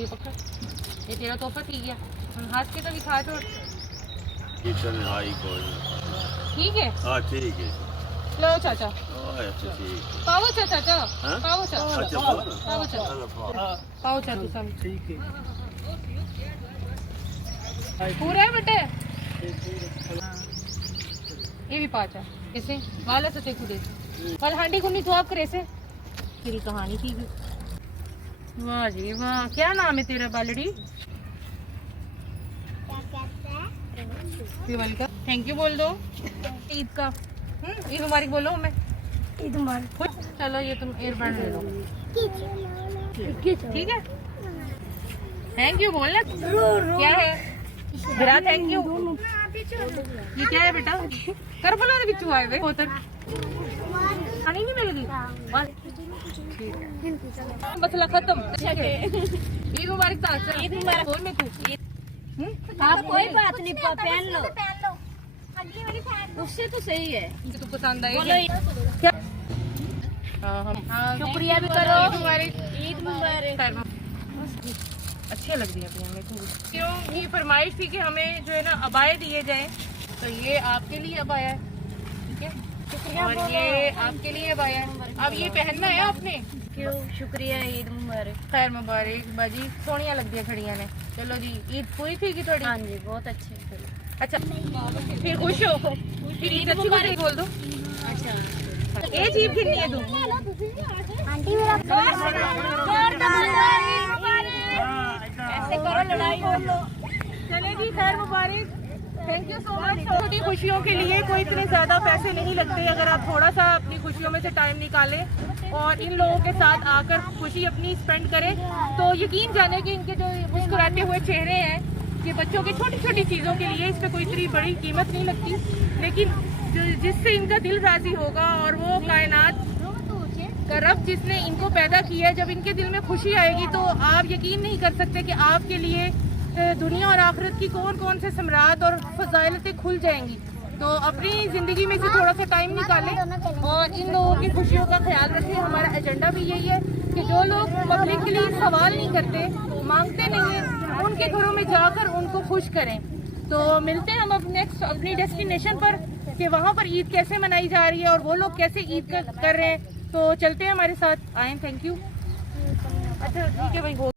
ये पक्का ये तेरा तोहफा ठीक है हंस के तो दिखा तो किचन हाई कोई ठीक है हाँ ठीक है लो चाचा अच्छा ठीक पाओ चाचा चाचा हाँ? पाओ चाचा अच्छा पाओ चाचा पाओ चाचा सब ठीक है पूरा है बेटे ये भी पाचा ऐसे वाला तो देखो दे वाल हांडी कुन्नी तो आप करे से तेरी कहानी थी वाह जी वाह क्या नाम है तेरा बालड़ी का थैंक यू बोल दो ईद का ईद मुबारक बोलो मैं ईद मुबारक चलो ये तुम एयरबैंड ले लो ठीक है थैंक यू बोलना क्या है बिरा थैंक यू ये क्या है बेटा कर बोलो ना बिच्छू आए हुए होतर खानी नहीं मिलेगी मसला खत्म ईद मुबारक ईद मुबारक बोल मैं कुछ आप कोई बात नहीं पहन लो उससे तो सही है तू पसंद आई क्या शुक्रिया भी करो ईद मुबारक अच्छी लग रही है हमें क्यों ये फरमाइश थी कि हमें जो है ना अबाए दिए जाएं तो ये आपके लिए अबाया है ठीक है और ये आपके लिए अबाया है अब ये पहनना है आपने क्यों शुक्रिया ईद मुबारक खैर मुबारक बाजी सोनिया लग दिया खड़िया ने चलो जी ईद पूरी थी कि थोड़ी हाँ जी बहुत अच्छे अच्छा फिर खुश हो फिर ईद अच्छी बात बोल दो अच्छा ये जीप कितनी है तू आंटी मेरा ऐसे करो लड़ाई हो लो चले जी खैर मुबारक थैंक यू सो मच छोटी खुशियों के लिए कोई इतने ज्यादा पैसे नहीं लगते अगर आप थोड़ा सा अपनी खुशियों में से टाइम निकालें और इन लोगों के साथ आकर खुशी अपनी स्पेंड करें तो यकीन जाने कि इनके जो मुस्कुराते हुए चेहरे हैं ये बच्चों की छोटी छोटी चीज़ों के लिए इस पर कोई इतनी बड़ी कीमत नहीं लगती लेकिन जिससे इनका दिल राजी होगा और वो कायनात का रब जिसने इनको पैदा किया है जब इनके दिल में खुशी आएगी तो आप यकीन नहीं कर सकते कि आपके लिए दुनिया और आखिरत की कौन कौन से समरात और फजाइलतें खुल जाएंगी तो अपनी ज़िंदगी में से थोड़ा सा टाइम निकालें और इन लोगों की खुशियों का ख्याल रखें हमारा एजेंडा भी यही है कि जो लोग पब्लिकली सवाल नहीं करते मांगते नहीं हैं उनके घरों में जाकर उनको खुश करें तो मिलते हैं हम अब नेक्स्ट अपनी डेस्टिनेशन पर कि वहाँ पर ईद कैसे मनाई जा रही है और वो लोग कैसे ईद कर रहे हैं तो चलते हैं हमारे साथ आए थैंक यू अच्छा ठीक है भाई